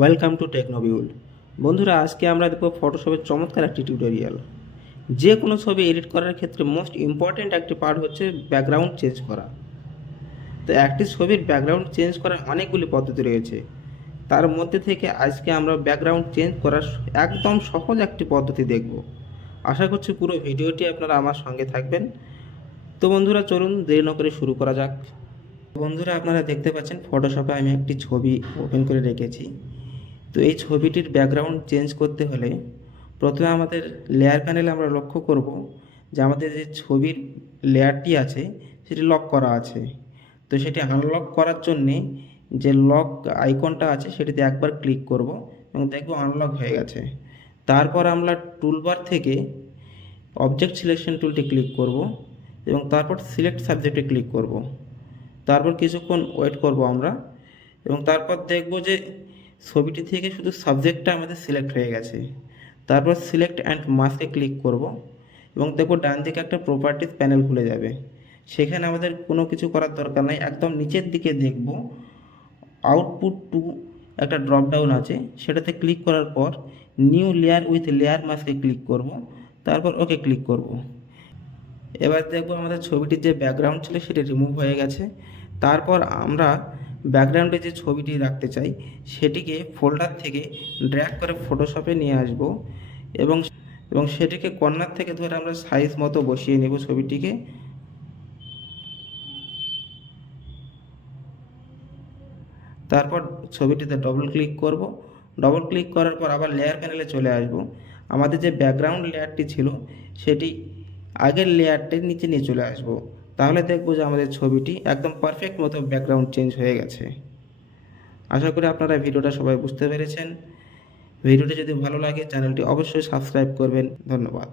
Welcome to টেকনোবিউল। বন্ধুরা, আজকে আমরা দেখব ফটোশপের চমৎকার একটি টিউটোরিয়াল। যে কোনো ছবি এডিট করার ক্ষেত্রে মোস্ট ইম্পর্ট্যান্ট একটি পার্ট হচ্ছে ব্যাকগ্রাউন্ড চেঞ্জ করা। তো একটি ছবির ব্যাকগ্রাউন্ড চেঞ্জ করার অনেকগুলি পদ্ধতি রয়েছে, তার মধ্যে থেকে আজকে আমরা ব্যাকগ্রাউন্ড চেঞ্জ করার একদম সহজ একটি পদ্ধতি দেখব। আশা করছি পুরো ভিডিওটি আপনারা আমার সঙ্গে থাকবেন। তো বন্ধুরা, চলুন দেরি না করে শুরু করা যাক। বন্ধুরা, আপনারা দেখতে পাচ্ছেন ফটোশপে আমি একটি ছবি ওপেন করে রেখেছি। তো এই ছবিটির ব্যাকগ্রাউন্ড চেঞ্জ করতে হলে প্রথমে আমাদের লেয়ার প্যানেলে আমরা লক্ষ্য করব যে আমাদের যে ছবির লেয়ারটি আছে সেটি লক করা আছে। তো সেটি আনলক করার জন্যে যে লক আইকনটা আছে সেটিতে একবার ক্লিক করব এবং দেখব আনলক হয়ে গেছে। তারপর আমরা টুলবার থেকে অবজেক্ট সিলেকশন টুলটি ক্লিক করব এবং তারপর সিলেক্ট সাবজেক্টে ক্লিক করব। তারপর কিছুক্ষণ ওয়েট করব আমরা, এবং তারপর দেখব যে ছবিটি থেকে শুধু সাবজেক্টটা আমাদের সিলেক্ট হয়ে গেছে। তারপর সিলেক্ট অ্যান্ড মাস্কে ক্লিক করব এবং দেখব ডান দিকে একটা প্রপার্টিজ প্যানেল খুলে যাবে। সেখানে আমাদের কোনো কিছু করার দরকার নাই, একদম নিচের দিকে দেখব আউটপুট টু একটা ড্রপ ডাউন আছে, সেটাতে ক্লিক করার পর নিউ লেয়ার উইথ লেয়ার মাস্কে ক্লিক করব, তারপর ওকে ক্লিক করব। এবার দেখব আমাদের ছবিটির যে ব্যাকগ্রাউন্ড ছিল সেটি রিমুভ হয়ে গেছে। তারপর আমরা ব্যাকগ্রাউন্ডে যে ছবিটি রাখতে চাই সেটিকে ফোল্ডার থেকে ড্র্যাগ করে ফটোশপে নিয়ে আসব এবং এবং সেটিকে কর্নার থেকে ধরে আমরা সাইজ মতো বসিয়ে নেব ছবিটিকে। তারপর ছবিটিতে ডবল ক্লিক করব। ডবল ক্লিক করার পর আবার লেয়ার প্যানেলে চলে আসব। আমাদের যে ব্যাকগ্রাউন্ড লেয়ারটি ছিল সেটি আগের লেয়ারটির নিচে নিয়ে চলে আসব। তাহলে দেখব যে আমাদের ছবিটি একদম পারফেক্ট মতো ব্যাকগ্রাউন্ড চেঞ্জ হয়ে গেছে। আশা করি আপনারা ভিডিওটা সবাই বুঝতে পেরেছেন। ভিডিওটি যদি ভালো লাগে চ্যানেলটি অবশ্যই সাবস্ক্রাইব করবেন। ধন্যবাদ।